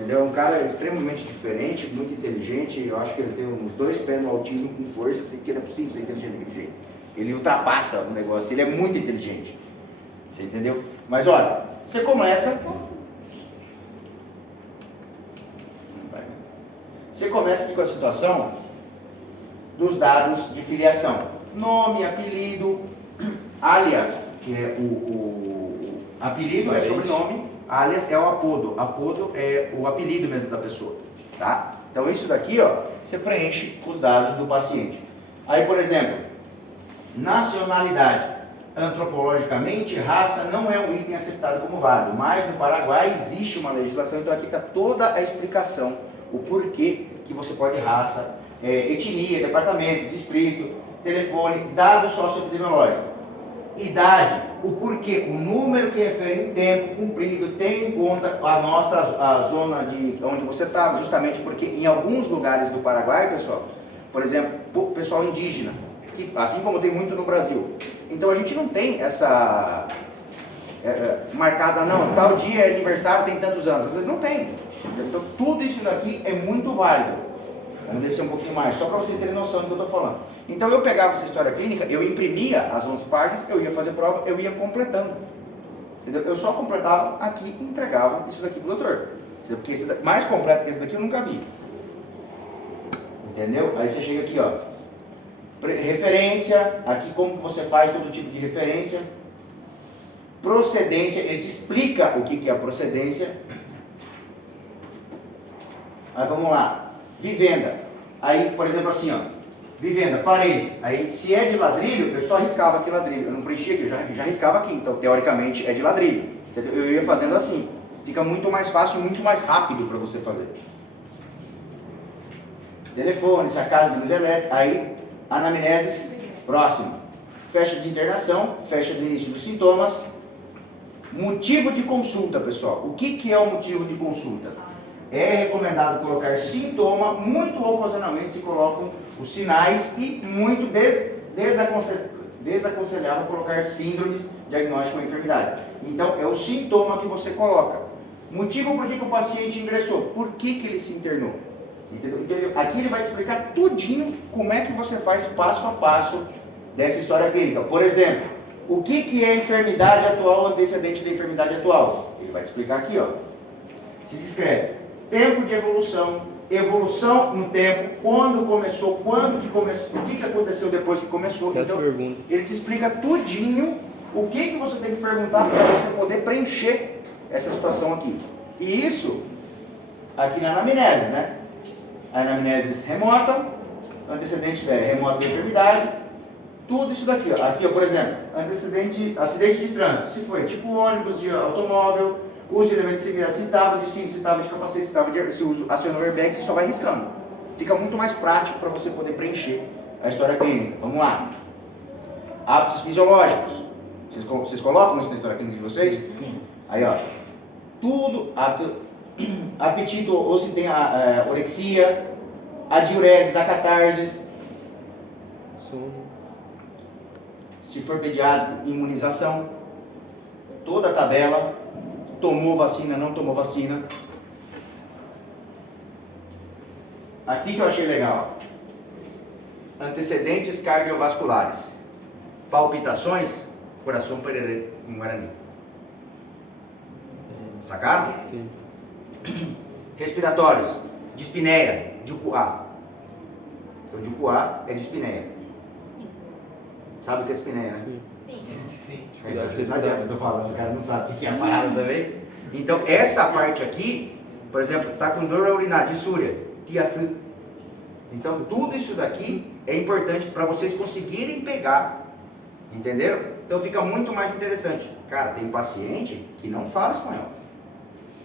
Entendeu? É um cara extremamente diferente, muito inteligente. Eu acho que ele tem uns 2 pés no autismo com força, assim, que não é possível ser inteligente daquele jeito. Ele ultrapassa o negócio, ele é muito inteligente. Você entendeu? Mas olha, você começa aqui com a situação dos dados de filiação. Nome, apelido, alias, que é o apelido é sobrenome, alias é o apodo. Apodo é o apelido mesmo da pessoa, tá? Então isso daqui, ó, você preenche os dados do paciente. Aí, por exemplo, nacionalidade. Antropologicamente, raça não é um item aceitado como válido, mas no Paraguai existe uma legislação, então aqui está toda a explicação, o porquê que você pode raça, etnia, departamento, distrito, telefone, dado socioepidemiológico, idade, o porquê, o número que refere em tempo cumprido, tem em conta a zona de onde você está, justamente porque em alguns lugares do Paraguai, pessoal, por exemplo, o pessoal indígena, que, assim como tem muito no Brasil, então a gente não tem essa marcada, não, tal dia é aniversário, tem tantos anos, às vezes não tem. Então tudo isso daqui é muito válido. Vamos descer um pouquinho mais, só para vocês terem noção do que eu estou falando. Então eu pegava essa história clínica, eu imprimia as 11 páginas, eu ia fazer prova, eu ia completando. Entendeu? Eu só completava aqui e entregava isso daqui para o doutor. Porque esse daqui, mais completo que esse daqui eu nunca vi. Entendeu? Aí você chega aqui, ó. Referência, aqui como você faz todo tipo de referência. Procedência, ele te explica o que é a procedência. Aí vamos lá. Vivenda. Aí, por exemplo, assim, ó. Vivenda, parede. Aí, se é de ladrilho, eu só riscava aqui ladrilho. Eu não preenchia aqui, eu já riscava aqui. Então, teoricamente, é de ladrilho. Entendeu? Eu ia fazendo assim. Fica muito mais fácil e muito mais rápido para você fazer. Telefone, se a casa de luz elétrica. Aí, anamneses, próximo. Fecha de internação, fecha do início dos sintomas. Motivo de consulta, pessoal. O que é o motivo de consulta? É recomendado colocar sintoma, muito ocasionalmente se colocam os sinais e muito desaconselhável colocar síndromes, diagnóstico ou enfermidade. Então, é o sintoma que você coloca. Motivo por que o paciente ingressou, por que ele se internou. Entendeu? Aqui ele vai te explicar tudinho como é que você faz passo a passo dessa história clínica. Por exemplo, o que é a enfermidade atual, antecedente da enfermidade atual? Ele vai te explicar aqui, ó. Se descreve. Tempo de evolução, evolução no tempo, quando começou, o que aconteceu depois que começou. Então, ele te explica tudinho o que você tem que perguntar para você poder preencher essa situação aqui. E isso aqui na anamnese, né? A anamnese remota, antecedente remoto da enfermidade, tudo isso daqui, ó. Aqui, ó, por exemplo, acidente de trânsito, se foi tipo ônibus, de automóvel, uso de elementos de segurança, se estava de cinto, se estava de capacete, se acionou o airbag, você só vai riscando. Fica muito mais prático para você poder preencher a história clínica. Vamos lá. Hábitos fisiológicos. Vocês colocam isso na história clínica de vocês? Sim. Aí, ó. Tudo, apetite, ou se tem a orexia, a diurese, a catarse. Se for pediátrico, imunização. Toda a tabela. Tomou vacina, não tomou vacina. Aqui que eu achei legal. Antecedentes cardiovasculares. Palpitações, coração pererê em Guarani. Sacaram? Sim. Respiratórios. Dispneia, Jucuá. Então, Jucuá é dispneia. Sabe o que é dispneia, né? Sim. Sim. Não adianta, eu tô falando, os caras não sabem o que é a parada também. Então, essa parte aqui, por exemplo, tá com dor urinar, dissúria, tiaçu. Então, tudo isso daqui é importante para vocês conseguirem pegar, entenderam? Então, fica muito mais interessante. Cara, tem paciente que não fala espanhol.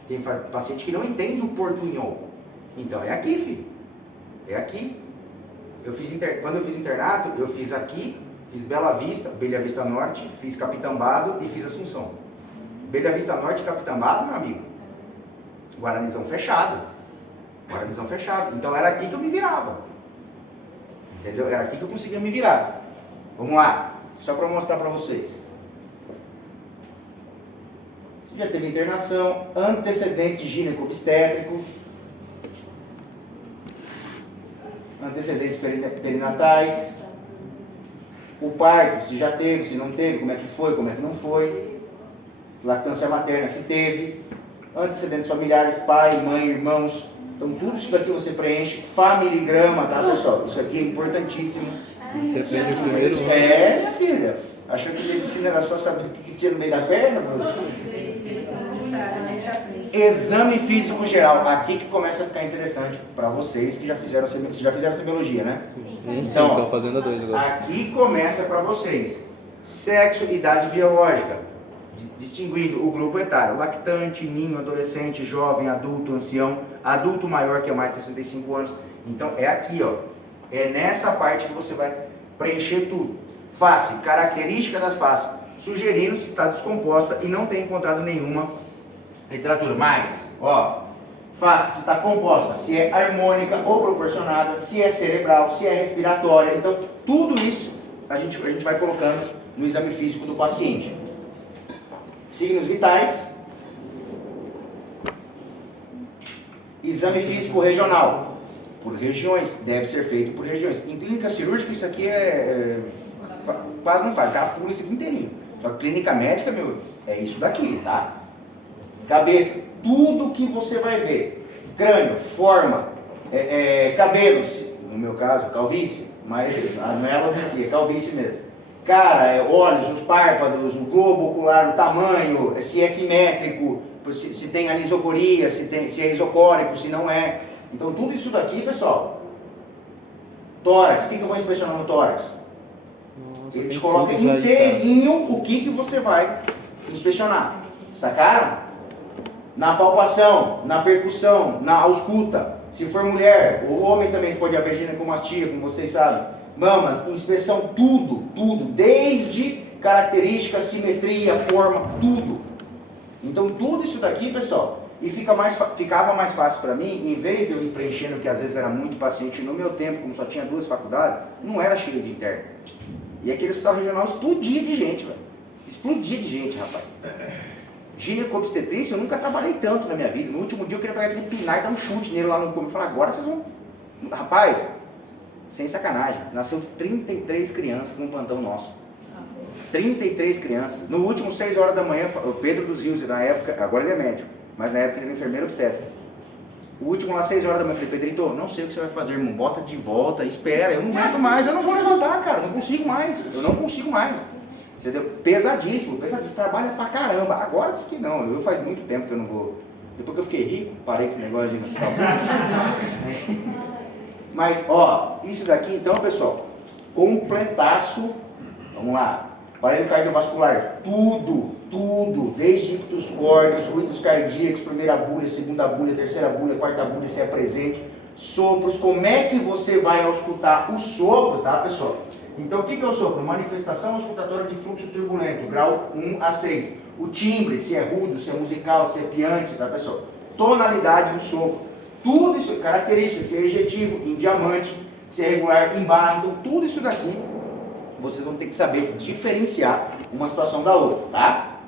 Tem paciente que não entende o portunhol. Então, é aqui, filho. É aqui. Quando eu fiz internato, eu fiz aqui, fiz Bela Vista Norte, fiz Capitambado e fiz Assunção. Bela Vista Norte e Capitambado, meu amigo, Guaranizão fechado. Guaranizão fechado. Então era aqui que eu me virava. Entendeu? Era aqui que eu conseguia me virar. Vamos lá. Só para mostrar para vocês. já teve internação, antecedente gineco-obstétrico, antecedentes perinatais, o parto, se já teve, se não teve, como é que foi, como é que não foi, lactância materna, se teve, antecedentes familiares, pai, mãe, irmãos. Então tudo isso daqui você preenche, familigrama, tá pessoal? Isso aqui é importantíssimo. Você aprende o primeiro ano. É, minha filha. Achou que medicina era só saber o que tinha no meio da perna? Exame físico geral. Aqui que começa a ficar interessante para vocês que já fizeram semiologia, né? Então, fazendo a 2 agora. Aqui começa para vocês. Sexo, idade biológica. Distinguindo o grupo etário. Lactante, ninho, adolescente, jovem, adulto, ancião, adulto maior que é mais de 65 anos. Então é aqui, ó. É nessa parte que você vai preencher tudo. Face, característica da face, sugerindo se está descomposta e não tem encontrado nenhuma literatura. Mas, ó, face se está composta, se é harmônica ou proporcionada, se é cerebral, se é respiratória. Então, tudo isso a gente vai colocando no exame físico do paciente. Signos vitais. Exame físico regional. Por regiões, deve ser feito por regiões. Em clínica cirúrgica, isso aqui quase não faz, tá? Pula isso aqui inteirinho. Só que clínica médica, meu, é isso daqui, tá? Cabeça, tudo que você vai ver. Crânio, forma, cabelos, no meu caso, calvície, mas não é alopecia, é calvície mesmo. Cara, olhos, os párpados, o globo ocular, o tamanho, se é simétrico, se tem anisocoria, se é isocórico, se não é. Então tudo isso daqui, pessoal. Tórax, o que eu vou inspecionar no tórax? Nossa, Ele te coloca inteirinho o que você vai inspecionar. Sacaram? Na palpação, na percussão, na ausculta. Se for mulher, o homem também pode haver ginecomastia, como vocês sabem. Mamas, inspeção, tudo, desde características, simetria, forma, tudo. Então tudo isso daqui, pessoal, e ficava mais fácil para mim, em vez de eu ir preenchendo, que às vezes era muito paciente, no meu tempo, como só tinha 2 faculdades, não era cheio de interno. E aquele hospital regional explodia de gente, velho. Explodia de gente, rapaz. Gineco-obstetrícia, eu nunca trabalhei tanto na minha vida. No último dia eu queria pegar aquele pinar e dar um chute nele lá no come e falar, agora vocês vão... Rapaz, sem sacanagem, nasceu 33 crianças num plantão nosso. 33 crianças. No último, 6 horas da manhã, o Pedro dos Rios, na época, agora ele é médico, mas na época ele era enfermeiro obstétrico. O último lá, 6 horas da manhã, eu falei, Pedrito, não sei o que você vai fazer, irmão, bota de volta, espera, eu não aguento mais, eu não vou levantar, cara, não consigo mais, eu não consigo mais. Entendeu? Pesadíssimo, trabalha pra caramba. Agora diz que não, eu faz muito tempo que eu não vou. Depois que eu fiquei rico, parei com esse negócio de hospital. Mas, ó, isso daqui então, pessoal, completaço, vamos lá, aparelho cardiovascular, tudo, desde ictus córneos, ruídos cardíacos, primeira bulha, segunda bulha, terceira bulha, quarta bulha, se é presente, sopros, como é que você vai auscultar o sopro, tá, pessoal? Então, o que é o sopro? Manifestação auscultatória de fluxo turbulento, grau 1 a 6. O timbre, se é rudo, se é musical, se é piante, tá, pessoal? Tonalidade do sopro. Tudo isso, características, se é ejetivo, em diamante, se é regular, em barra. Então, tudo isso daqui, vocês vão ter que saber diferenciar uma situação da outra, tá?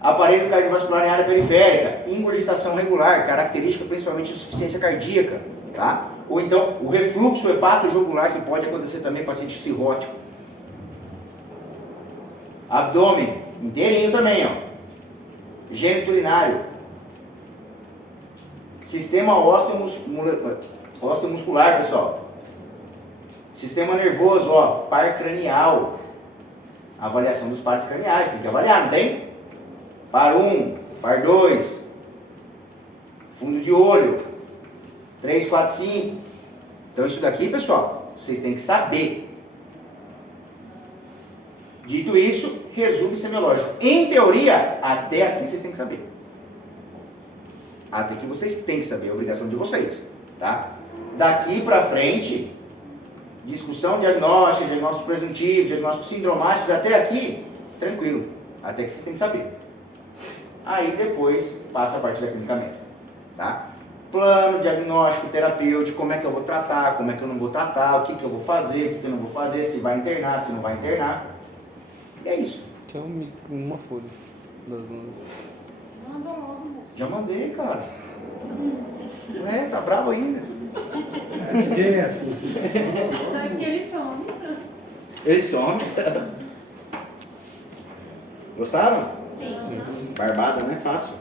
Aparelho cardiovascular em área periférica, ingurgitação regular, característica principalmente de insuficiência cardíaca, tá? Ou então, o refluxo hepatojugular, que pode acontecer também em paciente cirrótico. Abdômen, inteirinho também, ó. Geniturinário. Sistema osteomuscular, pessoal. Sistema nervoso, ó, par cranial. Avaliação dos pares craniais, tem que avaliar, não tem? Par 1, par 2. Fundo de olho. 3, 4, 5. Então isso daqui, pessoal, vocês têm que saber. Dito isso, resumo semiológico. Em teoria, até aqui vocês têm que saber. Até aqui vocês têm que saber, é a obrigação de vocês, tá? Daqui pra frente, discussão diagnóstica, diagnóstico presuntivo, diagnóstico sindromáticos, até aqui, tranquilo. Até aqui vocês têm que saber. Aí depois passa a parte da clínica médica, tá? Plano, diagnóstico, terapêutico, como é que eu vou tratar, como é que eu não vou tratar, o que eu vou fazer, o que eu não vou fazer, se vai internar, se não vai internar. E é isso. Que é uma folha das Manda logo, moço. Já mandei, cara. Ué, tá bravo ainda. DJ é assim. Não é porque eles são. Eles somem. Gostaram? Sim. Barbada não é fácil.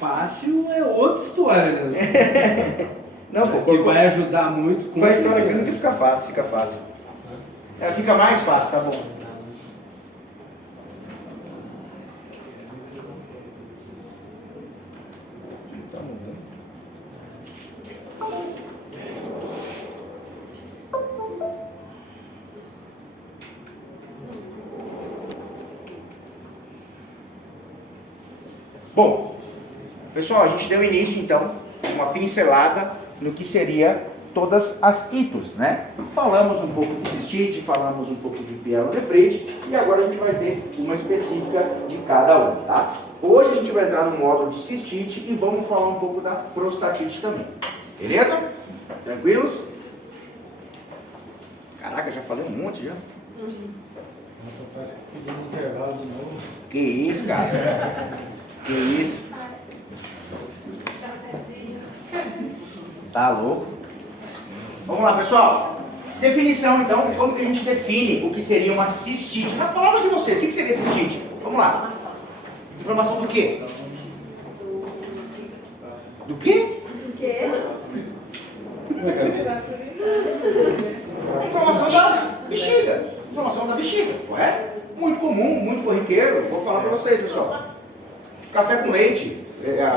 Fácil é outra história, né? Não, Mas pô, que vai ajudar muito com a história certeza. clínica fica fácil, fica fácil. É, fica mais fácil, tá bom. Bom, pessoal, a gente deu início então, uma pincelada no que seria todas as itos, né? Falamos um pouco de cistite, falamos um pouco de pielonefrite e agora a gente vai ter uma específica de cada um, tá? Hoje a gente vai entrar no módulo de cistite e vamos falar um pouco da prostatite também, beleza? Tranquilos? Caraca, já falei um monte já. Parece que pediu um intervalo de novo. Que isso, cara? Que isso? Tá louco? Vamos lá, pessoal. Definição, então, como que a gente define o que seria uma cistite? Nas palavras de você, o que seria cistite? Vamos lá. Informação do quê? Do quê? O quê? Informação da bexiga. Informação da bexiga, correto? Muito comum, muito corriqueiro. Vou falar para vocês, pessoal. Café com leite,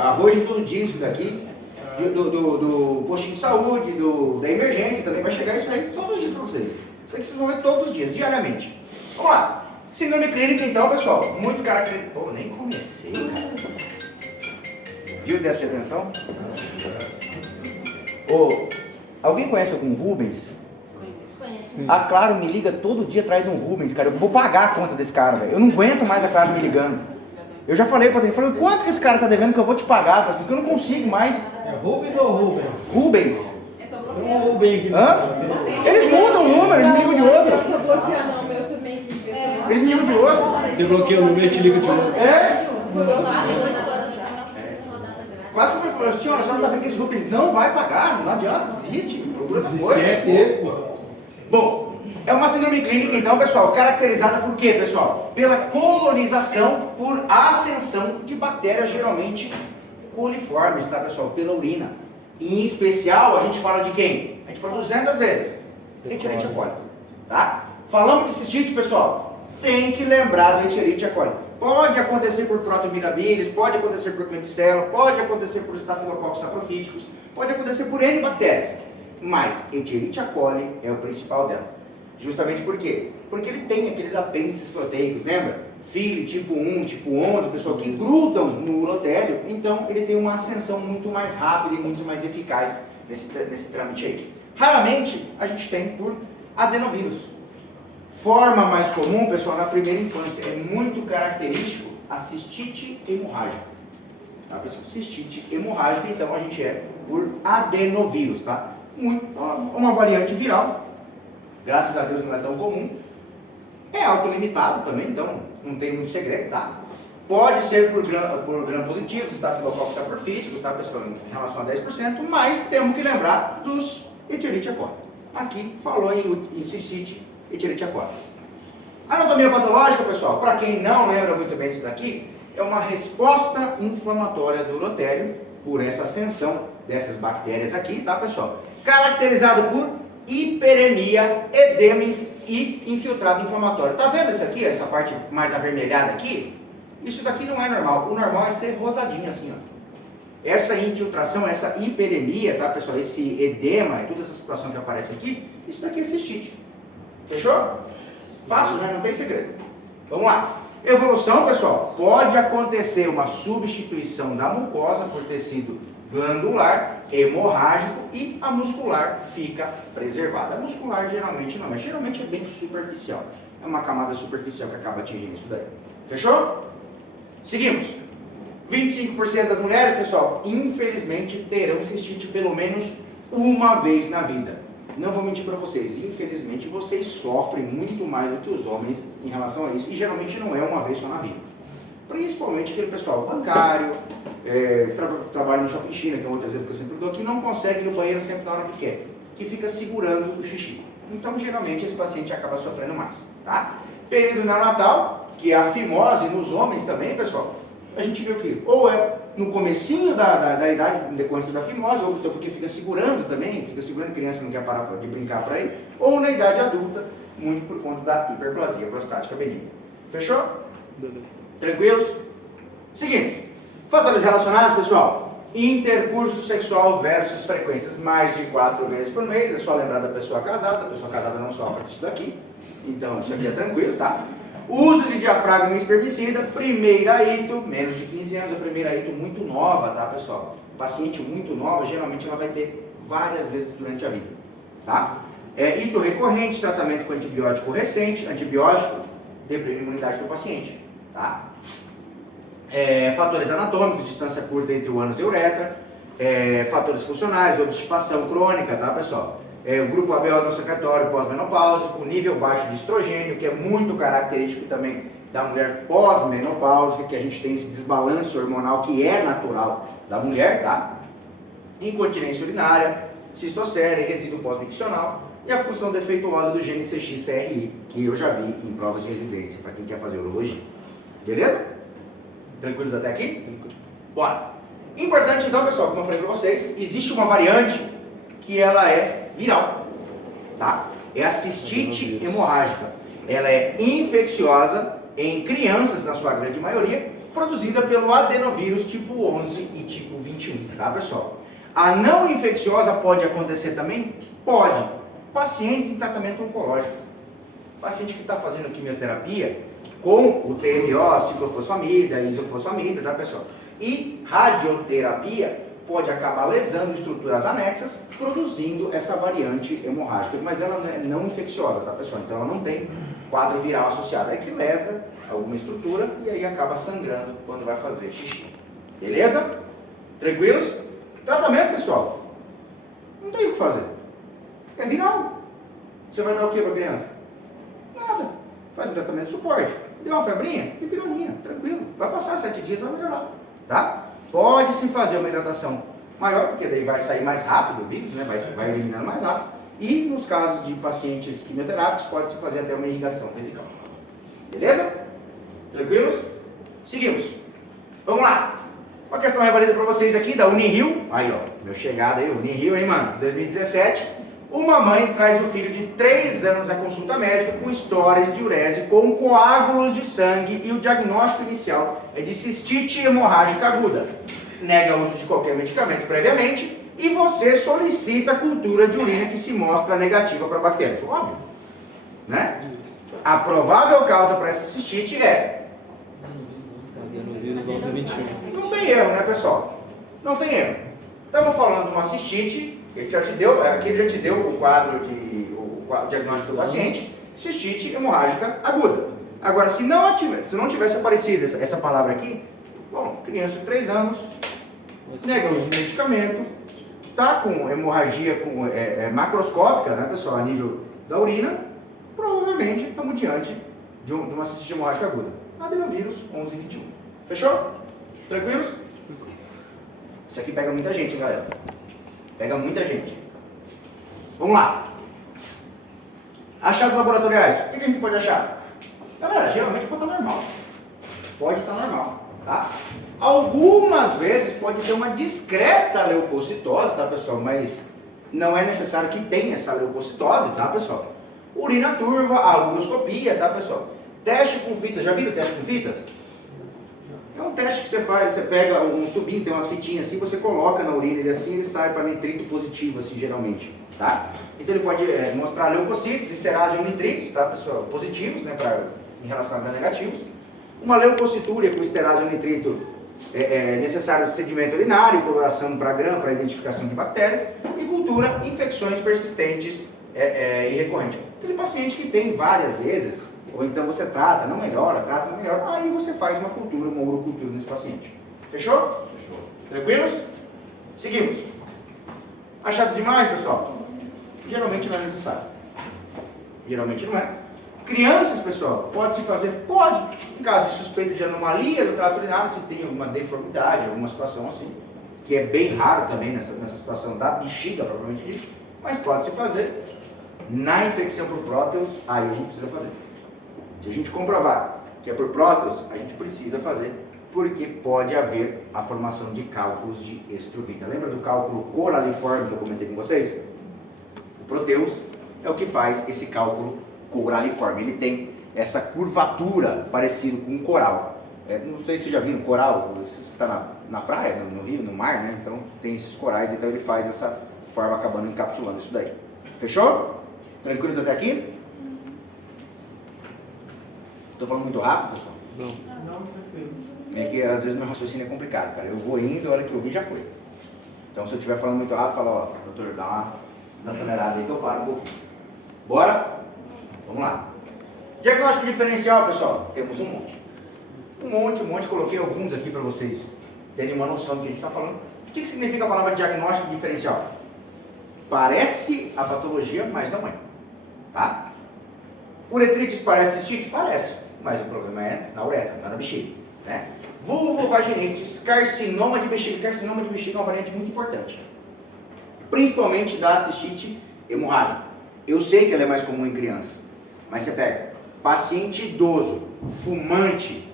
arroz de todo dia, isso daqui. Do postinho de saúde, da emergência, também vai chegar isso aí todos os dias para vocês. Isso aí que vocês vão ver todos os dias, diariamente. Vamos lá. Síndrome clínica, então, pessoal, muito característico. Pô, nem comecei, cara. Viu dessa de atenção? Ô, alguém conhece algum Rubens? Conheço. A Claro me liga todo dia atrás de um Rubens, cara. Eu vou pagar a conta desse cara, velho. Eu não aguento mais a Claro me ligando. Eu já falei pra ele, falei, quanto que esse cara tá devendo que eu vou te pagar? Eu falei assim, que eu não consigo mais. É Rubens ou Rubens? Rubens. Tem um Rubens aqui. Hã? Eles mudam o número, eles me ligam de outro. Não vou bloquear não, meu também liga. Eles me ligam de outro. Você bloqueia o número e te liga de novo. É? Já. Quase que eu falei, senhora, a senhora tá vendo que esse Rubens não vai pagar, não adianta, desiste, procura outra coisa. Esquece ele, pô. Bom, é uma síndrome clínica, então, pessoal, caracterizada por quê, pessoal? Pela colonização por ascensão de bactérias, geralmente coliformes, tá, pessoal? Pela urina. E, em especial, a gente fala de quem? A gente fala 200 vezes. Escherichia coli, tá? Falamos de cistite, pessoal, tem que lembrar do Escherichia coli. Pode acontecer por Protomirabilis, pode acontecer por Klebsiella, pode acontecer por Staphylococcus saprophyticus, pode acontecer por N bactérias. Mas Escherichia coli é o principal delas. Justamente por quê? Porque ele tem aqueles apêndices proteicos, lembra? Fili, tipo 1, tipo 11, pessoal, que grudam no urotélio, então ele tem uma ascensão muito mais rápida e muito mais eficaz nesse trâmite aí. Raramente a gente tem por adenovírus. Forma mais comum, pessoal, na primeira infância, é muito característico a cistite hemorrágica. Tá, pessoal? Cistite hemorrágica, então a gente é por adenovírus, tá? Uma variante viral, graças a Deus não é tão comum, é autolimitado também, então não tem muito segredo, tá? Pode ser por gram positivo, Staphylococcus saprophyticus, tá, pessoal, em relação a 10%, mas temos que lembrar dos Escherichia coli. Aqui falou em cistite, Escherichia coli. Anatomia patológica, pessoal, para quem não lembra muito bem disso daqui, é uma resposta inflamatória do urotélio por essa ascensão dessas bactérias aqui, tá, pessoal? Caracterizado por hiperemia, edema e infiltrado inflamatório. Tá vendo isso aqui, essa parte mais avermelhada aqui? Isso daqui não é normal. O normal é ser rosadinho assim, ó. Essa infiltração, essa hiperemia, tá, pessoal? Esse edema, toda essa situação que aparece aqui, isso daqui é cistite. Fechou? Fácil, já não tem segredo. Vamos lá. Evolução, pessoal, pode acontecer uma substituição da mucosa por tecido glandular, hemorrágico e a muscular fica preservada. A muscular geralmente não, mas geralmente é bem superficial. É uma camada superficial que acaba atingindo isso daí. Fechou? Seguimos. 25% das mulheres, pessoal, infelizmente terão cistite pelo menos uma vez na vida. Não vou mentir para vocês, infelizmente vocês sofrem muito mais do que os homens em relação a isso, e geralmente não é uma vez só na vida. Principalmente aquele pessoal bancário, trabalha no shopping China, que é um outro exemplo que eu sempre dou, que não consegue ir no banheiro sempre na hora que quer, que fica segurando o xixi. Então, geralmente, esse paciente acaba sofrendo mais, tá? Período neonatal, que é a fimose nos homens também, pessoal, a gente viu que ou é no comecinho da idade, em decorrência da fimose, ou então porque fica segurando também, fica segurando, criança não quer parar de brincar para ele, ou na idade adulta, muito por conta da hiperplasia prostática benigna. Fechou? Beleza. Tranquilos? Seguinte, fatores relacionados, pessoal. Intercurso sexual versus frequências mais de 4 vezes por mês. É só lembrar da pessoa casada. A pessoa casada não sofre disso daqui. Então, isso aqui é tranquilo, tá? Uso de diafragma e espermicida. Primeira ito, menos de 15 anos. A primeira ito muito nova, tá, pessoal? Paciente muito nova, geralmente ela vai ter várias vezes durante a vida, tá? Ito recorrente, tratamento com antibiótico recente. Antibiótico deprime a imunidade do paciente, tá? Fatores anatômicos, distância curta entre o ânus e a uretra, fatores funcionais, obstipação crônica, tá, pessoal? O grupo ABO não secretório pós-menopáusico, nível baixo de estrogênio, que é muito característico também da mulher pós-menopáusica, que a gente tem esse desbalanço hormonal que é natural da mulher, tá? Incontinência urinária, cistocéria, resíduo pós-miccional e a função defeituosa do gene CXCRI, que eu já vi em provas de residência, para quem quer fazer urologia. Beleza? Tranquilos até aqui? Tranquilo. Bora! Importante então, pessoal, como eu falei para vocês, existe uma variante que ela é viral, tá? É a cistite hemorrágica. Ela é infecciosa em crianças, na sua grande maioria, produzida pelo adenovírus tipo 11 e tipo 21, tá, pessoal? A não infecciosa pode acontecer também? Pode. Pacientes em tratamento oncológico. Paciente que está fazendo quimioterapia com o TMO, ciclofosfamida, isofosfamida, tá, pessoal? E radioterapia pode acabar lesando estruturas anexas, produzindo essa variante hemorrágica, mas ela é não infecciosa, tá, pessoal? Então ela não tem quadro viral associado, é que lesa alguma estrutura e aí acaba sangrando quando vai fazer xixi. Beleza? Tranquilos? Tratamento, pessoal, não tem o que fazer. É viral. Você vai dar o que para a criança? Nada. Faz um tratamento de suporte. Deu uma febrinha? Pipironinha. Tranquilo. Vai passar 7 dias, vai melhorar. Tá? Pode-se fazer uma hidratação maior, porque daí vai sair mais rápido o vírus, né? Vai eliminando mais rápido. E nos casos de pacientes quimioterápicos, pode-se fazer até uma irrigação vesical. Beleza? Tranquilos? Seguimos. Vamos lá. Uma questão revalida para vocês aqui da Unirio. Aí, ó. Meu chegada aí, Unirio, hein, mano? 2017. Uma mãe traz o filho de 3 anos à consulta médica com história de diurese, com coágulos de sangue e o diagnóstico inicial é de cistite hemorrágica aguda. Nega o uso de qualquer medicamento previamente e você solicita a cultura de urina que se mostra negativa para bactérias. Óbvio, né? A provável causa para essa cistite é... Adenovírus 1121. Não tem erro, né, pessoal? Não tem erro. Estamos falando de uma cistite... Aqui ele já te deu o quadro o diagnóstico do paciente, cistite hemorrágica aguda. Agora, se não tivesse aparecido essa palavra aqui, bom, criança de 3 anos, nega o uso de medicamento, está com hemorragia macroscópica, né, pessoal, a nível da urina, provavelmente estamos diante de uma cistite hemorrágica aguda. Adenovírus 1121. Fechou? Tranquilos? Isso aqui pega muita gente, hein, galera? Pega muita gente. Vamos lá. Achados laboratoriais. O que a gente pode achar? Galera, geralmente pode estar normal. Pode estar normal, tá? Algumas vezes pode ter uma discreta leucocitose, tá, pessoal? Mas não é necessário que tenha essa leucocitose, tá, pessoal? Urina turva, a uroscopia, tá, pessoal? Teste com fitas. Já viram o teste com fitas? É um teste que você faz, você pega uns tubinhos, tem umas fitinhas assim, você coloca na urina ele assim, ele sai para nitrito positivo, assim, geralmente, tá? Então ele pode mostrar leucocitos, esterase e nitritos, tá, pessoal? Positivos, né, em relação a negativos. Uma leucocitúria com esterase e nitrito necessário de sedimento urinário, coloração para gram, para identificação de bactérias, e cultura, infecções persistentes e recorrentes. Aquele paciente que tem várias vezes, ou então você trata, não melhora, aí você faz uma cultura, uma urocultura nesse paciente. Fechou? Fechou. Tranquilos? Seguimos. Achados de imagem, pessoal? Geralmente não é necessário. Geralmente não é. Crianças, pessoal, pode-se fazer? Pode. Em caso de suspeita de anomalia do trato urinário, se tem alguma deformidade, alguma situação assim, que é bem raro também nessa situação da bexiga, propriamente dito, mas pode-se fazer. Na infecção por próteos, aí a gente precisa fazer. Se a gente comprovar que é por próteos, a gente precisa fazer, porque pode haver a formação de cálculos de estruvita. Lembra do cálculo coraliforme que eu comentei com vocês? O proteus é o que faz esse cálculo coraliforme. Ele tem essa curvatura parecida com um coral. Não sei se vocês já viram coral, você está na praia, no rio, no mar, né? Então tem esses corais, então ele faz essa forma acabando encapsulando isso daí. Fechou? Tranquilos até aqui? Estou falando muito rápido, pessoal? Não. Não, tranquilo. É que às vezes meu raciocínio é complicado, cara. Eu vou indo, a hora que eu vi já foi. Então se eu estiver falando muito rápido, fala, ó, doutor, dá uma desacelerada aí que eu paro um pouquinho. Bora? Vamos lá. Diagnóstico diferencial, pessoal. Temos um monte. Um monte. Coloquei alguns aqui para vocês terem uma noção do que a gente está falando. O que significa a palavra diagnóstico diferencial? Parece a patologia, mas não é. Tá? Uretrites parece cistite? Parece. Mas o problema é na uretra, não é na bexiga. Né? Vulvovaginites, carcinoma de bexiga. Carcinoma de bexiga é uma variante muito importante. Principalmente da cistite hemorrágica. Eu sei que ela é mais comum em crianças. Mas você pega paciente idoso, fumante,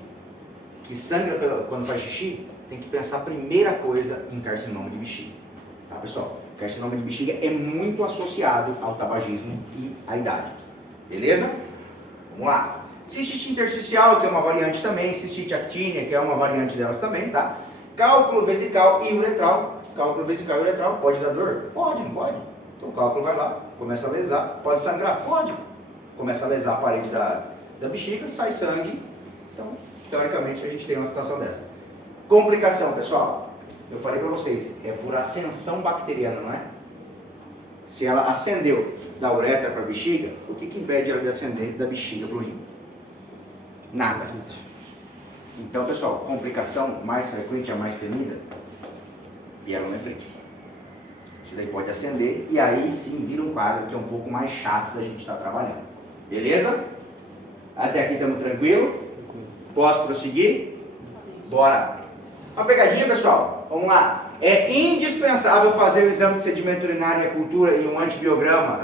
que sangra quando faz xixi, tem que pensar a primeira coisa em carcinoma de bexiga. Tá, pessoal? Carcinoma de bexiga é muito associado ao tabagismo e à idade. Beleza? Vamos lá. Cistite intersticial, que é uma variante também. Cistite actínea, que é uma variante delas também, tá? Cálculo vesical e uretral. Cálculo vesical e uretral pode dar dor? Pode, não pode? Então o cálculo vai lá, começa a lesar. Pode sangrar? Pode. Começa a lesar a parede da bexiga, sai sangue. Então, teoricamente, a gente tem uma situação dessa. Complicação, pessoal. Eu falei para vocês, é por ascensão bacteriana, não é? Se ela ascendeu da uretra para a bexiga, o que impede ela de ascender da bexiga para o rim? Nada. Então, pessoal, complicação mais frequente, a mais temida, pielonefrite. Isso daí pode ascender e aí sim vira um quadro que é um pouco mais chato da gente estar trabalhando. Beleza? Até aqui estamos tranquilo? Posso prosseguir? Bbora! Uma pegadinha, pessoal. Vamos lá. É indispensável fazer o exame de sedimento urinário e a cultura e um antibiograma,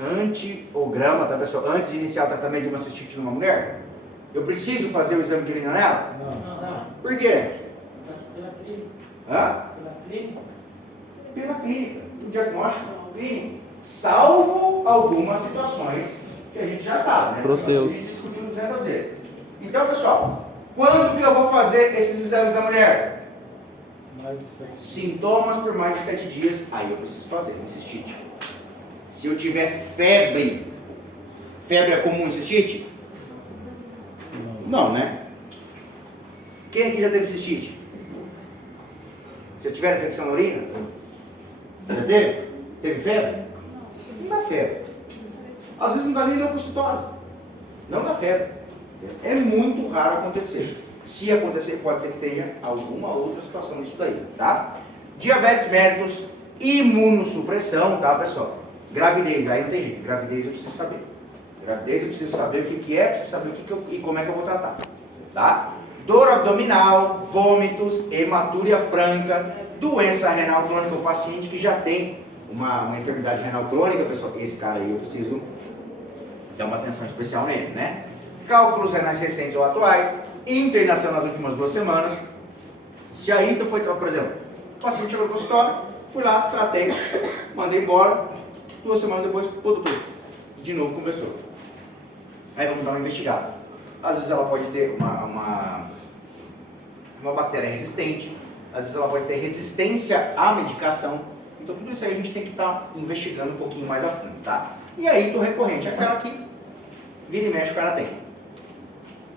antiograma, tá, pessoal? Antes de iniciar o tratamento de uma cistite numa mulher? Eu preciso fazer o exame de urina nela? Não. Por quê? Pela clínica. Hã? Pela clínica. Pela clínica, o diagnóstico clínico. Salvo algumas situações que a gente já sabe, né? Proteus. A gente discutiu 200 vezes. Então, pessoal, quando que eu vou fazer esses exames da mulher? Mais de 7. Sintomas por mais de 7 dias, aí eu preciso fazer em cistite. Se eu tiver febre, febre é comum em cistite? Não, né? Quem aqui já teve cistite? Já tiveram infecção na urina? Já teve? Teve febre? Não dá febre. Às vezes não dá nem leucocitose. Não dá febre. É muito raro acontecer. Se acontecer, pode ser que tenha alguma outra situação nisso daí, tá? Diabetes mellitus, imunossupressão, tá, pessoal? Gravidez, aí não tem jeito. Gravidez eu preciso saber. Gravidez eu preciso saber o que é, preciso saber e como é que eu vou tratar, tá? Dor abdominal, vômitos, hematúria franca, doença renal crônica, o paciente que já tem uma enfermidade renal crônica, pessoal, esse cara aí eu preciso dar uma atenção especial nele, né? Cálculos renais recentes ou atuais, internação nas últimas 2 semanas. Se a ITA foi, por exemplo, o paciente chegou no consultório, fui lá, tratei, mandei embora, 2 semanas depois, pô, doutor, de novo começou. Aí vamos dar uma investigada. Às vezes ela pode ter uma bactéria resistente, às vezes ela pode ter resistência à medicação. Então tudo isso aí a gente tem que estar investigando um pouquinho mais a fundo, tá? E aí do recorrente, aquela que vira e mexe o cara tem.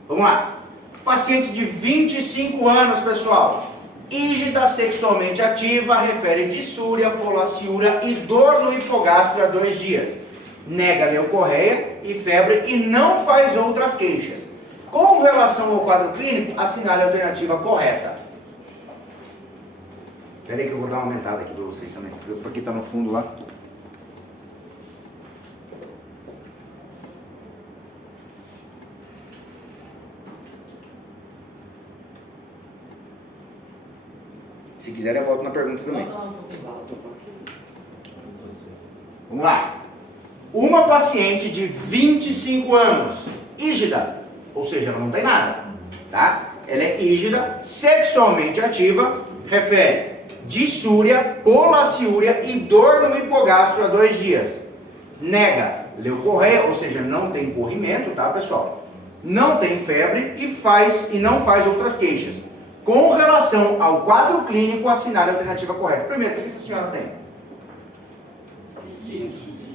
Vamos lá. Paciente de 25 anos, pessoal. Ígida sexualmente ativa, refere dissúria, polaciúria e dor no hipogastro há 2 dias. Nega leucorreia e febre e não faz outras queixas. Com relação ao quadro clínico, assinale a alternativa correta. Espera aí que eu vou dar uma aumentada aqui para vocês também, porque está no fundo lá. quiser eu volto na pergunta também. Volta lá um pouquinho. Vamos lá. Uma paciente de 25 anos, ígida, ou seja, ela não tem nada, tá? Ela é ígida, sexualmente ativa, refere dissúria, polaciúria e dor no hipogastro há 2 dias. Nega leucorreia, ou seja, não tem corrimento, tá, pessoal? Não tem febre e não faz outras queixas. Com relação ao quadro clínico, assinale a alternativa correta. Primeiro, o que essa senhora tem?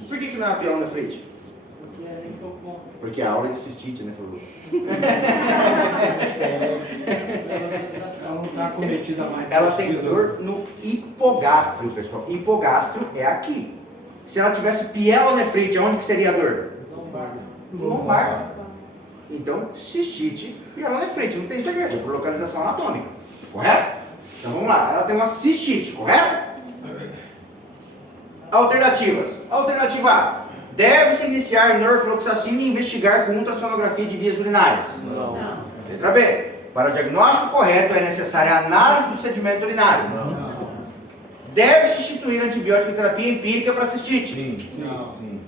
Por que não é a pielonefrite? Porque a gente tocou. Porque a aula é de cistite, né, falou? Ela não está acometida mais. Ela tem dor no hipogastro, pessoal. Hipogastro é aqui. Se ela tivesse pielonefrite, aonde que seria a dor? No lombar. Então, cistite, pielonefrite, não tem segredo, é por localização anatômica. Correto? Então vamos lá, ela tem uma cistite, correto? Alternativas. Alternativa A. Deve-se iniciar norfloxacina e investigar com ultrassonografia de vias urinárias. Não. Letra B. Para o diagnóstico correto é necessária a análise do sedimento urinário. Não. Deve-se instituir antibiótico terapia empírica para cistite. Sim.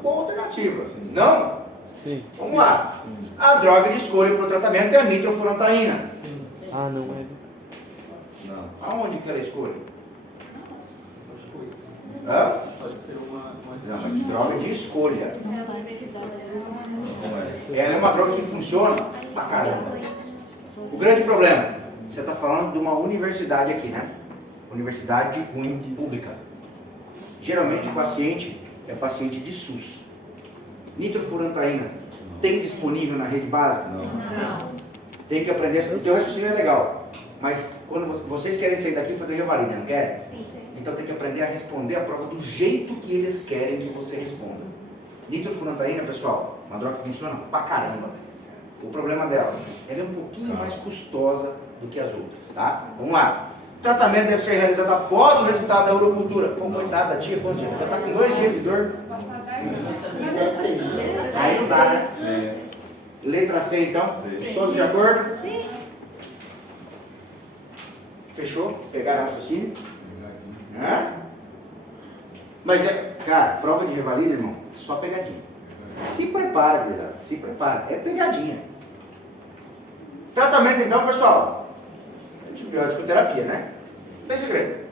Boa alternativa. Não? Sim. Vamos lá. A droga de escolha para o tratamento é a nitrofurantoína. Ah, não é. Aonde que ela escolhe? Hã? Pode ser uma Não, mas droga de escolha. Ela é uma droga que funciona pra caramba. O grande problema, você está falando de uma universidade aqui, né? Universidade ruim pública. Geralmente o paciente é paciente de SUS. Nitrofurantoína tem disponível na rede básica? Não. Tem que aprender. O teu raciocínio é legal, mas quando vocês querem sair daqui e fazer revalida, não querem? Sim. Então tem que aprender a responder a prova do jeito que eles querem que você responda. Nitrofurantoína, pessoal, uma droga que funciona pra caramba. O problema dela, ela é um pouquinho mais custosa do que as outras, tá? Vamos lá. O tratamento deve ser realizado após o resultado da urocultura. Pô, coitada da tia, quantos dias? Já tá com 2 dias de dor. Aí não dá, né? Letra C, então? Sim. Todos de acordo? Sim. Fechou? Pegaram o raciocínio? Hã? Mas cara, prova de revalida, irmão, só pegadinha. Se prepara, gurizada, se prepara. É pegadinha. Tratamento então, pessoal. Antibiótico terapia, né? Não tem segredo.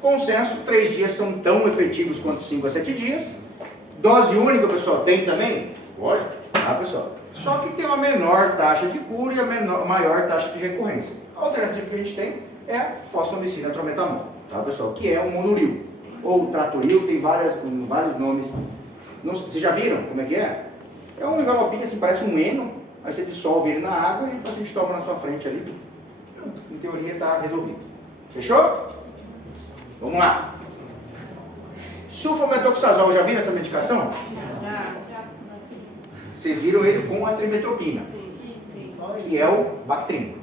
Consenso, 3 dias são tão efetivos quanto 5 a 7 dias. Dose única, pessoal, tem também? Lógico, tá, pessoal? Só que tem uma menor taxa de cura e a maior taxa de recorrência. A alternativa que a gente tem é a fosfomicina trometamol, tá, pessoal? Que é o monoril. Ou tratoril, tem vários nomes. Vocês já viram como é que é? É um envelopinho assim, parece um heno, aí você dissolve ele na água e o paciente toma na sua frente ali. Em teoria está resolvido. Fechou? Vamos lá. Sulfametoxazol, já viram essa medicação? Já. Vocês viram ele com a trimetopina, Sim. que é o Bactrim.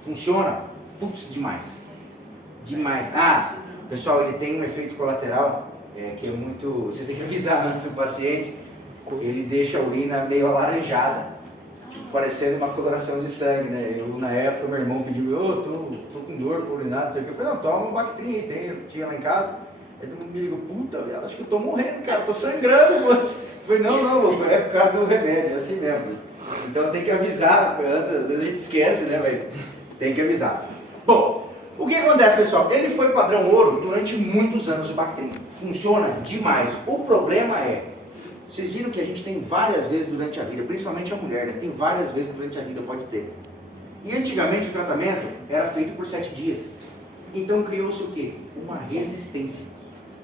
Funciona? Putz, demais. Demais. Ah, pessoal, ele tem um efeito colateral que é muito... Você tem que avisar antes o paciente. Ele deixa a urina meio alaranjada, tipo, parecendo uma coloração de sangue, né? Eu, na época, meu irmão pediu, tô com dor por urinar, não sei o que. Eu falei, não, toma um Bactrim aí, tinha lá em casa. Aí todo mundo me ligou, puta, velho, acho que eu tô morrendo, cara, tô sangrando, você. Eu falei, não, louco, é por causa do remédio, é assim mesmo. Então tem que avisar, antes, às vezes a gente esquece, né, mas tem que avisar. Bom, o que acontece, pessoal? Ele foi padrão ouro durante muitos anos o Bactrim. Funciona demais. O problema vocês viram que a gente tem várias vezes durante a vida, principalmente a mulher, né? Tem várias vezes durante a vida, pode ter. E antigamente o tratamento era feito por 7 dias. Então criou-se o quê? Uma resistência,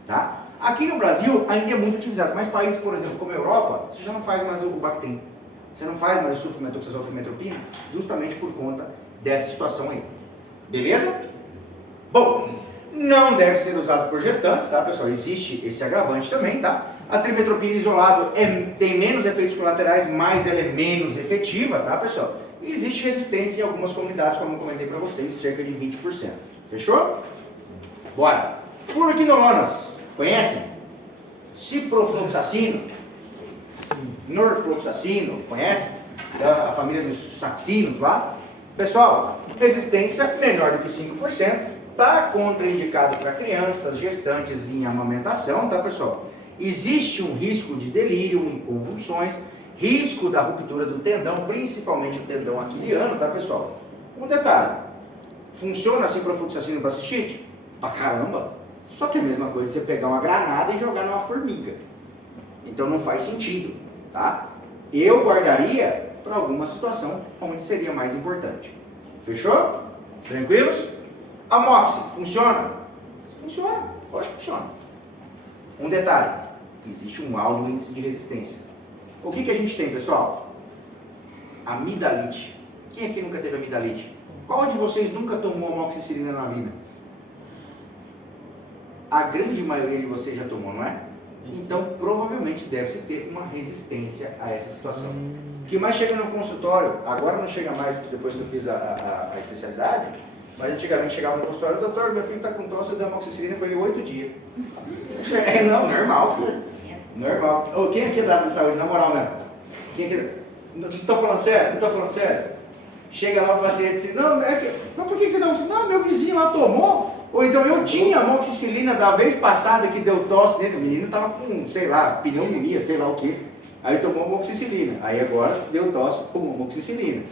tá? Aqui no Brasil ainda é muito utilizado, mas países, por exemplo, como a Europa, você já não faz mais o Bactrim. Você não faz mais o sulfametoxazol trimetopina, justamente por conta dessa situação aí. Beleza? Bom, não deve ser usado por gestantes, tá, pessoal? Existe esse agravante também, tá? A trimetopina isolado tem menos efeitos colaterais, mas ela é menos efetiva, tá, pessoal? E existe resistência em algumas comunidades, como eu comentei para vocês, cerca de 20%. Fechou? Bora! Fluoroquinolonas, conhecem? Ciprofloxacino, norfloxacino, conhecem? A família dos saxinos lá. Pessoal, resistência menor do que 5%, Tá contraindicado para crianças, gestantes em amamentação, tá pessoal? Existe um risco de delírio e convulsões, risco da ruptura do tendão, principalmente o tendão aquiliano, tá pessoal? Um detalhe, funciona assim para fluxacina e para cistite? Pra caramba! Só que é a mesma coisa você pegar uma granada e jogar numa formiga. Então não faz sentido, tá? Eu guardaria para alguma situação onde seria mais importante. Fechou? Tranquilos? A Moxi, funciona? Funciona, lógico que funciona. Um detalhe, existe um alto índice de resistência. O que a gente tem, pessoal? Amidalite. Quem aqui nunca teve amidalite? Qual de vocês nunca tomou amoxicilina na vida? A grande maioria de vocês já tomou, não é? Então, provavelmente deve-se ter uma resistência a essa situação. O que mais chega no consultório, agora não chega mais depois que eu fiz a especialidade, mas antigamente chegava no consultório, doutor, meu filho está com tosse, eu dei amoxicilina com ele 8 dias. Não, normal, filho. Normal. Ô, quem aqui é da área de saúde, na moral mesmo? Quem aqui... Não estou falando sério? Não estou falando sério? Chega lá o paciente e diz, não, mas por que você dá amoxicilina? Não, meu vizinho lá tomou. Ou então eu tinha amoxicilina da vez passada que deu tosse nele, o menino estava com, sei lá, pneumonia, sei lá o que. Aí tomou amoxicilina. Aí agora deu tosse, pum, amoxicilina.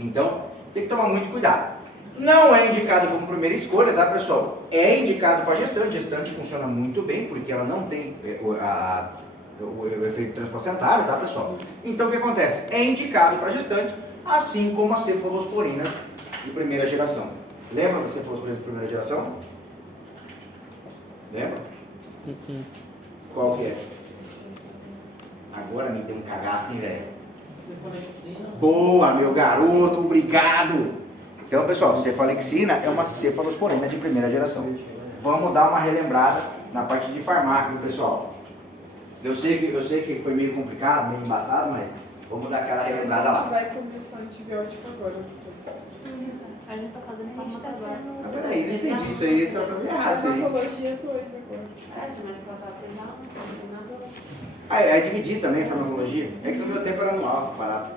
Então, tem que tomar muito cuidado. Não é indicado como primeira escolha, tá pessoal? É indicado para gestante. Gestante funciona muito bem, porque ela não tem o efeito transplacentário, tá pessoal? Então o que acontece? É indicado para gestante, assim como as cefalosporinas de primeira geração. Lembra das cefalosporinas de primeira geração? Lembra? Qual que é? Agora me deu um cagaço, hein, velho? Boa, meu garoto, obrigado! Então, pessoal, cefalexina é uma cefalosporina de primeira geração. Vamos dar uma relembrada na parte de farmácia, pessoal. Eu sei que foi meio complicado, meio embaçado, mas vamos dar aquela relembrada lá. A gente vai começar antibiótico agora. A gente tá fazendo farmácia agora. Ah, peraí, não entendi isso aí, tá tudo errado isso aí. Farmacologia 2 agora. Semana passada tem nada. Ah, é dividir também a farmacologia? É que no meu tempo era anual essa parada.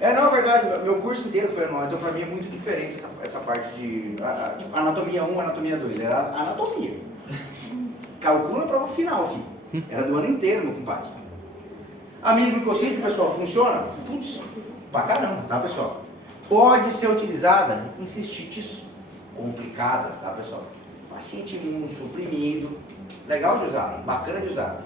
Não, é verdade, meu curso inteiro foi anual, então para mim é muito diferente essa parte de tipo, anatomia 1, anatomia 2, era anatomia. Calcula para o final, filho. Era do ano inteiro, meu compadre. Aminoglicosídeo, pessoal, funciona? Putz, pra caramba, tá, pessoal? Pode ser utilizada em cistites complicadas, tá, pessoal? Paciente imunossuprimido, legal de usar, bacana de usar.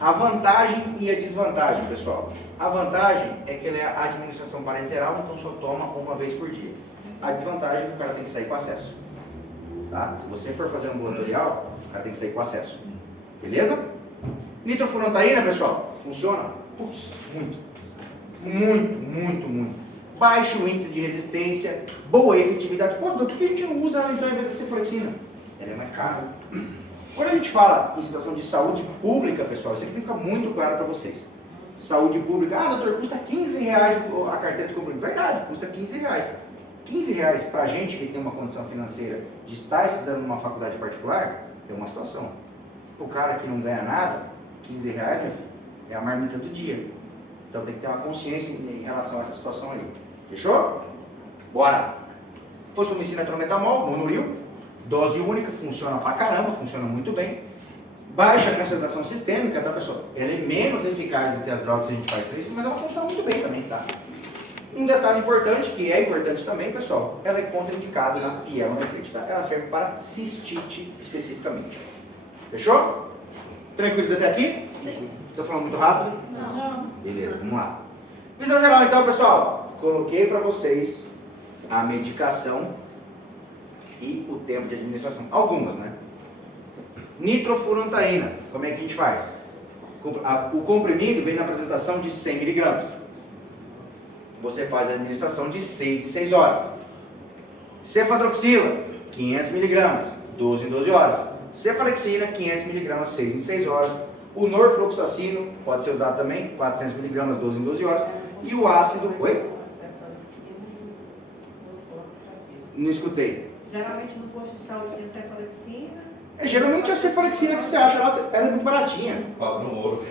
A vantagem e a desvantagem, pessoal. A vantagem é que ela é a administração parenteral, então só toma uma vez por dia. A desvantagem é que o cara tem que sair com acesso. Tá? Se você for fazer ambulatorial, o cara tem que sair com acesso. Beleza? Nitrofurantaína, pessoal, funciona? Putz, muito. Muito. Baixo índice de resistência, boa efetividade. Pô, por que a gente não usa ela então em vez da cefalexina? Ela é mais cara. Quando a gente fala em situação de saúde pública, pessoal, isso aqui tem que ficar muito claro para vocês. Saúde pública, doutor, custa R$15 a carteira de complemento. Verdade, custa R$15. R$15 para a gente que tem uma condição financeira de estar estudando numa faculdade particular, é uma situação. O cara que não ganha nada, R$15, meu filho, é a marmita do dia. Então tem que ter uma consciência em relação a essa situação ali. Fechou? Bora! Fosfomicina trometamol, monoril, dose única, funciona pra caramba, funciona muito bem. Baixa concentração sistêmica, tá, pessoal? Ela é menos eficaz do que as drogas que a gente faz, mas ela funciona muito bem também, tá? Um detalhe importante, que é importante também, pessoal, ela é contraindicada na pielonefrite, tá? Ela serve para cistite especificamente. Fechou? Tranquilos até aqui? Sim. Estou falando muito rápido? Não. Beleza, vamos lá. Visão geral então, pessoal. Coloquei para vocês a medicação e o tempo de administração. Algumas, né? Nitrofurantaína, como é que a gente faz? O comprimido vem na apresentação de 100 mg. Você faz a administração de 6 em 6 horas. Cefadroxila, 500 mg, 12 em 12 horas. Cefalexina, 500 mg, 6 em 6 horas. O norfloxacino pode ser usado também, 400 mg, 12 em 12 horas. E o ácido... Oi? Não escutei. Geralmente no posto de saúde tem cefalexina. Geralmente a cefalexina que você acha, ela é muito baratinha. Padrão ouro.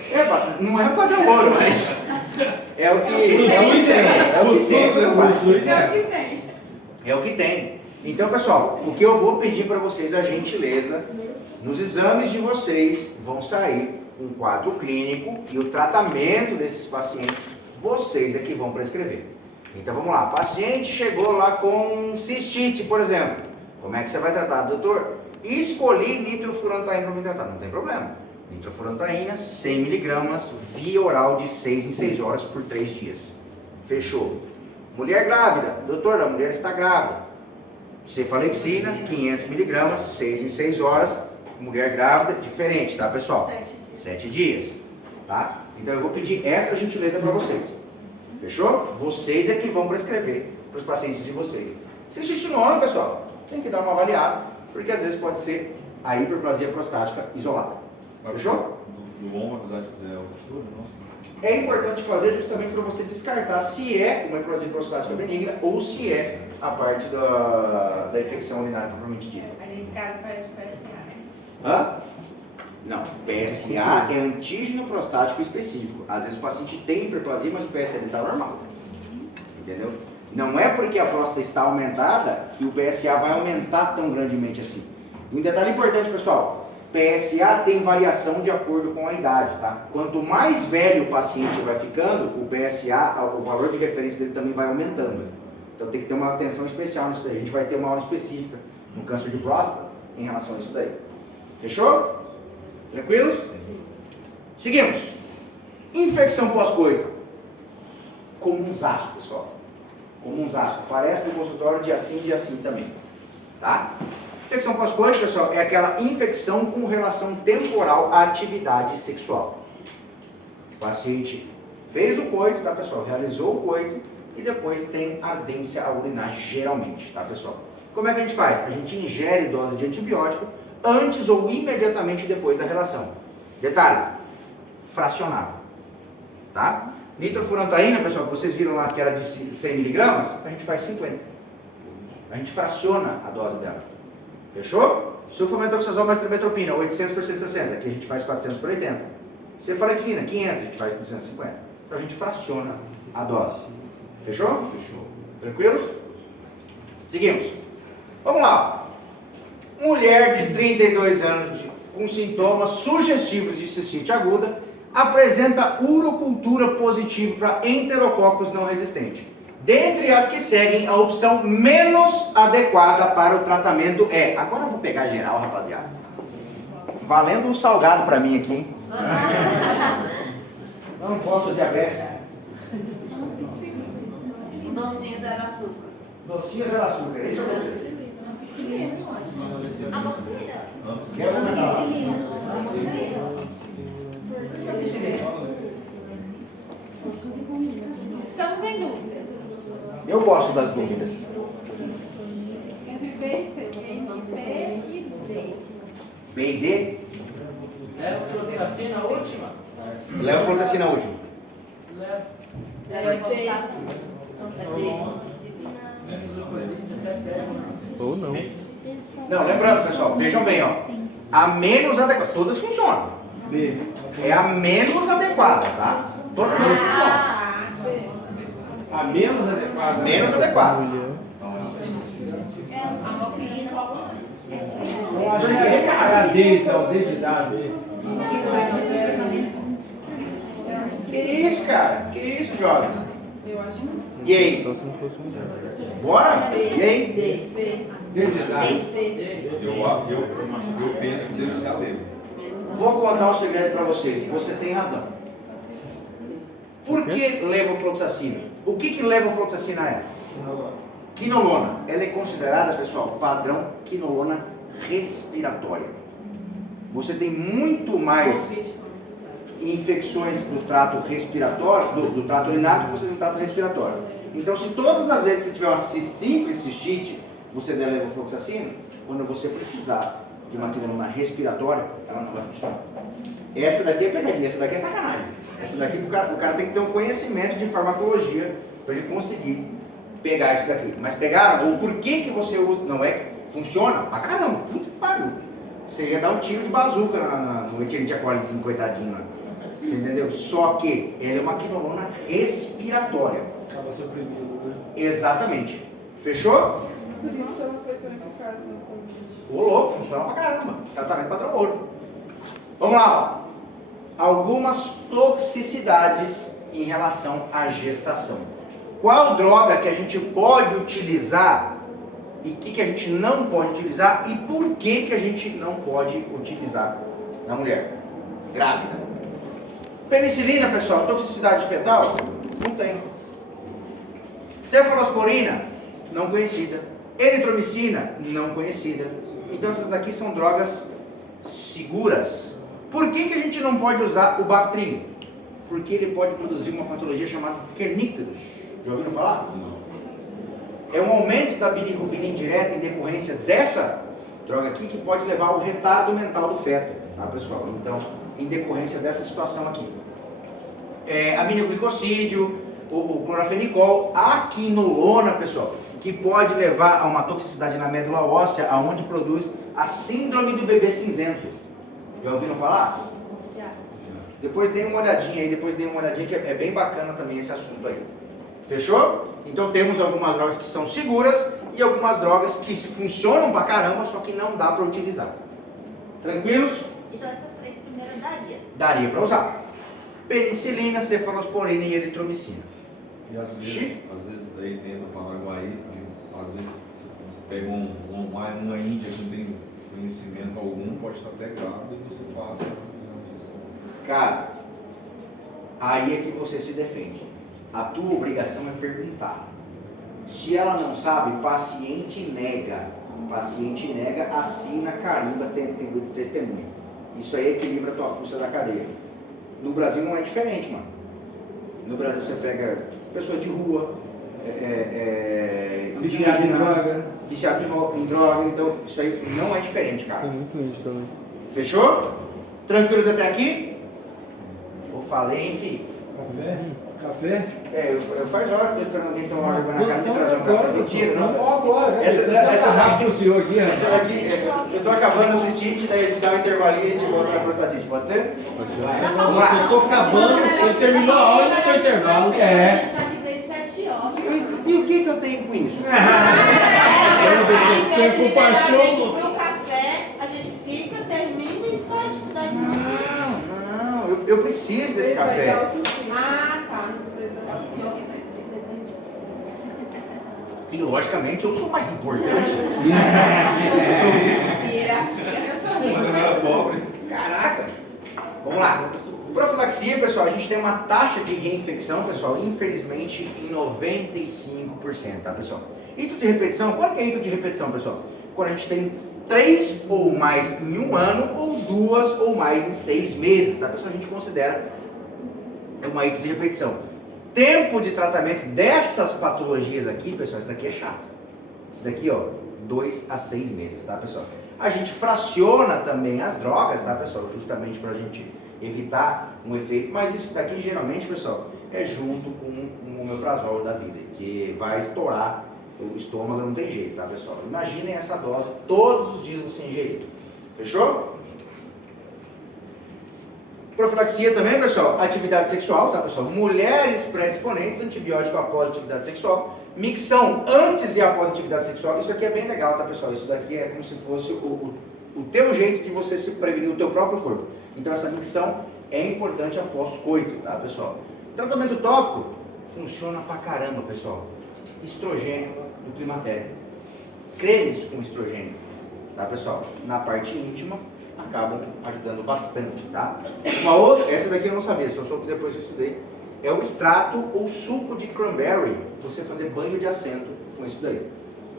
Não é padrão ouro, mas é o que tem. É o que vem. É o que tem. Então, pessoal, o que eu vou pedir para vocês, a gentileza, nos exames de vocês vão sair um quadro clínico e o tratamento desses pacientes, vocês é que vão prescrever. Então, vamos lá. Paciente chegou lá com cistite, por exemplo. Como é que você vai tratar? Doutor, escolhi nitrofurantoína para me tratar. Não tem problema. Nitrofurantoína, 100 mg, via oral de 6 em 6 horas por 3 dias. Fechou. Mulher grávida. Doutor, a mulher está grávida. Cefalexina, 500 mg, 6 em 6 horas. Mulher grávida, diferente, tá, pessoal? 7 dias. Tá? Então eu vou pedir essa gentileza para vocês. Fechou? Vocês é que vão prescrever para os pacientes de vocês. Se xixi no homem, pessoal, tem que dar uma avaliada, porque às vezes pode ser a hiperplasia prostática isolada. Fechou? Do homem, apesar de fazer a postura, não? É importante fazer justamente para você descartar se é uma hiperplasia prostática benigna ou se é a parte da infecção urinária propriamente dita. Aí nesse caso pede PSA, né? Hã? Não, PSA é antígeno prostático específico. Às vezes o paciente tem hiperplasia, mas o PSA está normal. Entendeu? Não é porque a próstata está aumentada que o PSA vai aumentar tão grandemente assim. E um detalhe importante, pessoal, PSA tem variação de acordo com a idade, tá? Quanto mais velho o paciente vai ficando, o PSA, o valor de referência dele também vai aumentando. Então tem que ter uma atenção especial nisso daí. A gente vai ter uma aula específica no câncer de próstata em relação a isso daí. Fechou? Tranquilos? Seguimos. Infecção pós-coito. Comunzaço, pessoal. Comunzaço. Aparece no consultório dia sim também. Tá? Infecção pós-coito, pessoal, é aquela infecção com relação temporal à atividade sexual. O paciente fez o coito, tá, pessoal? Realizou o coito e depois tem ardência a urinar, geralmente, tá, pessoal? Como é que a gente faz? A gente ingere dose de antibiótico antes ou imediatamente depois da relação. Detalhe, fracionado, tá? Nitrofurantoína, pessoal, que vocês viram lá que era de 100 mg, a gente faz 50. A gente fraciona a dose dela. Fechou? Sulfametoxazol mais trimetropina, 800 por 160, aqui a gente faz 400 por 80. Cefalexina, 500, a gente faz por 250. Então a gente fraciona a dose. Fechou? Fechou. Tranquilos? Seguimos. Vamos lá. Mulher de 32 anos com sintomas sugestivos de cistite aguda apresenta urocultura positiva para enterococos não resistente. Dentre as que seguem, a opção menos adequada para o tratamento é... Agora eu vou pegar geral, rapaziada. Valendo um salgado para mim aqui, hein? Não posso diabetes. Docinho zero açúcar. Docinho zero açúcar, esse é o conceito. Amoxicilina. Quer comentar? Estamos em dúvida. Eu gosto das dúvidas. Entre B e C. Entre B e D. B e D? Leva fluoxacina a última? Leva fluoxacina última. Ou não. Não, lembrando, pessoal, vejam bem, ó. A menos adequada. Todas funcionam. É a menos adequada, tá? Todas elas funcionam. A menos adequada. Menos adequada. Eu acho que é a D, então, D de dado. Que isso, cara? Que isso, jovens? Eu acho que não. E aí? Só se não fosse um dado. Bora? E aí? D de dado. Eu penso que deve ser a lei. Vou contar um segredo pra vocês. E você tem razão. Por que levofloxacina? O que levofloxacina é? Quinolona. Ela é considerada, pessoal, padrão quinolona respiratória. Você tem muito mais infecções do trato respiratório, do trato urinário, que você tem do trato respiratório. Então, se todas as vezes você tiver uma simples cistite, você der levofloxacina, quando você precisar de uma quinolona respiratória, ela não vai funcionar. Essa daqui é pegadinha, essa daqui é sacanagem. Essa daqui o cara tem que ter um conhecimento de farmacologia para ele conseguir pegar isso daqui. Mas pegaram, ou por que você usa, não é, funciona pra caramba, puta que pariu. Você ia dar um tiro de bazuca no Etienne Colinzinho, coitadinho lá. Você entendeu? Só que ela é uma quinolona respiratória. Acaba suprimindo, né? Exatamente. Fechou? Por isso ela foi tão eficaz no Covid. Ô louco, funciona pra caramba. Tratamento padrão ouro. Vamos lá, ó. Algumas toxicidades em relação à gestação. Qual droga que a gente pode utilizar e que a gente não pode utilizar e por que a gente não pode utilizar na mulher grávida? Penicilina, pessoal, toxicidade fetal? Não tem. Cefalosporina? Não conhecida. Eritromicina? Não conhecida. Então essas daqui são drogas seguras. Por que a gente não pode usar o Bactrim? Porque ele pode produzir uma patologia chamada kernícteros. Já ouviram falar? Não. É um aumento da bilirrubina indireta em decorrência dessa droga aqui que pode levar ao retardo mental do feto, tá, pessoal? Então, em decorrência dessa situação aqui. Aminoglicosídeo, o clorafenicol, a quinolona, pessoal, que pode levar a uma toxicidade na médula óssea, aonde produz a síndrome do bebê cinzento. Já ouviram falar? Já. Depois dê uma olhadinha aí, que é bem bacana também esse assunto aí. Fechou? Então temos algumas drogas que são seguras e algumas drogas que funcionam pra caramba, só que não dá pra utilizar. Tranquilos? Então essas três primeiras daria. Daria pra usar. Penicilina, cefalosporina e eritromicina. E às vezes aí dentro do Paraguai, às vezes você pega uma índia que não tem conhecimento algum, pode estar até grávida e você passa. Cara, aí é que você se defende. A tua obrigação é perguntar. Se ela não sabe, paciente nega. Paciente nega, assina, carimba, tendo testemunho. Isso aí equilibra a tua força da cadeia. No Brasil não é diferente, mano. No Brasil você pega pessoa de rua, Viciado em droga. viciado em droga, então isso aí não é diferente, cara. Tem muito gente também. Fechou? Tranquilos até aqui? Eu falei, enfim. Café? Café? Eu faz hora que eu estou esperando alguém tomar uma água na cara e trazer um café. Mentira, não. Agora. Essa daqui o senhor aqui, Essa daqui, eu estou acabando de assistir, daí a gente dá um intervalinho e a gente volta na prostatite, pode ser? Pode ser. Vamos lá. Eu tô acabando, eu terminou a aula e não tô intervalo. A gente tá aqui desde 7 horas. E o que eu tenho com isso? Ao invés de liberar a Preocupação. gente pro café, a gente fica, termina e sai tipo 10 minutos. Não, eu preciso desse Ele vai dar café. autoestima. Ah, tá. Vai dar autoestima. Alguém precisa, entendi. E logicamente eu sou mais importante. Eu sou Mas rica. eu era pobre. Caraca! Vamos lá. Profilaxia, pessoal, a gente tem uma taxa de reinfecção, pessoal, infelizmente em 95%, tá, pessoal? Ito de repetição, qual que é ito de repetição, pessoal? Quando a gente tem 3 ou mais em um ano ou 2 ou mais em 6 meses, tá, pessoal? A gente considera uma ito de repetição. Tempo de tratamento dessas patologias aqui, pessoal, isso daqui é chato. Isso daqui, ó, 2 a 6 meses, tá, pessoal? A gente fraciona também as drogas, tá, pessoal? Justamente pra gente evitar um efeito, mas isso daqui geralmente, pessoal, é junto com um omeprazol da vida, que vai estourar o estômago, não tem jeito, tá, pessoal? Imaginem essa dose todos os dias você ingerir. Fechou? Profilaxia também, pessoal, atividade sexual, tá, pessoal? Mulheres predisponentes, antibiótico após atividade sexual, micção antes e após atividade sexual. Isso aqui é bem legal, tá, pessoal? Isso daqui é como se fosse o teu jeito de você se prevenir o teu próprio corpo. Então essa micção é importante após coito, tá, pessoal? Tratamento tópico funciona pra caramba, pessoal. Estrogênio no climatério. Cremes com estrogênio, tá, pessoal? Na parte íntima acabam ajudando bastante, tá? Uma outra, essa daqui eu não sabia, só soube depois que eu estudei, é o extrato ou suco de cranberry. Você fazer banho de assento com isso daí.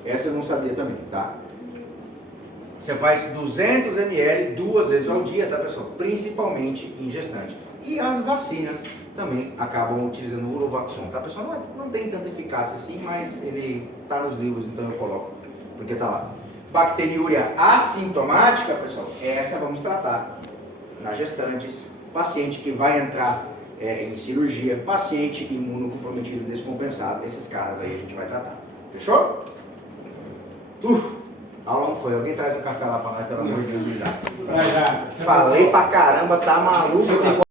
Essa eu não sabia também, tá? Você faz 200 ml 2 vezes ao dia, tá, pessoal? Principalmente em gestante. E as vacinas também acabam utilizando o Urovaxon, tá, pessoal? Não tem tanta eficácia assim, mas ele tá nos livros, então eu coloco, porque tá lá. Bacteriúria assintomática, pessoal, essa vamos tratar nas gestantes, paciente que vai entrar em cirurgia, paciente imunocomprometido descompensado, esses caras aí a gente vai tratar. Fechou? Aula não foi. Alguém traz um café lá pra nós, pelo amor de Deus, Isaac. Falei pra caramba, tá maluco?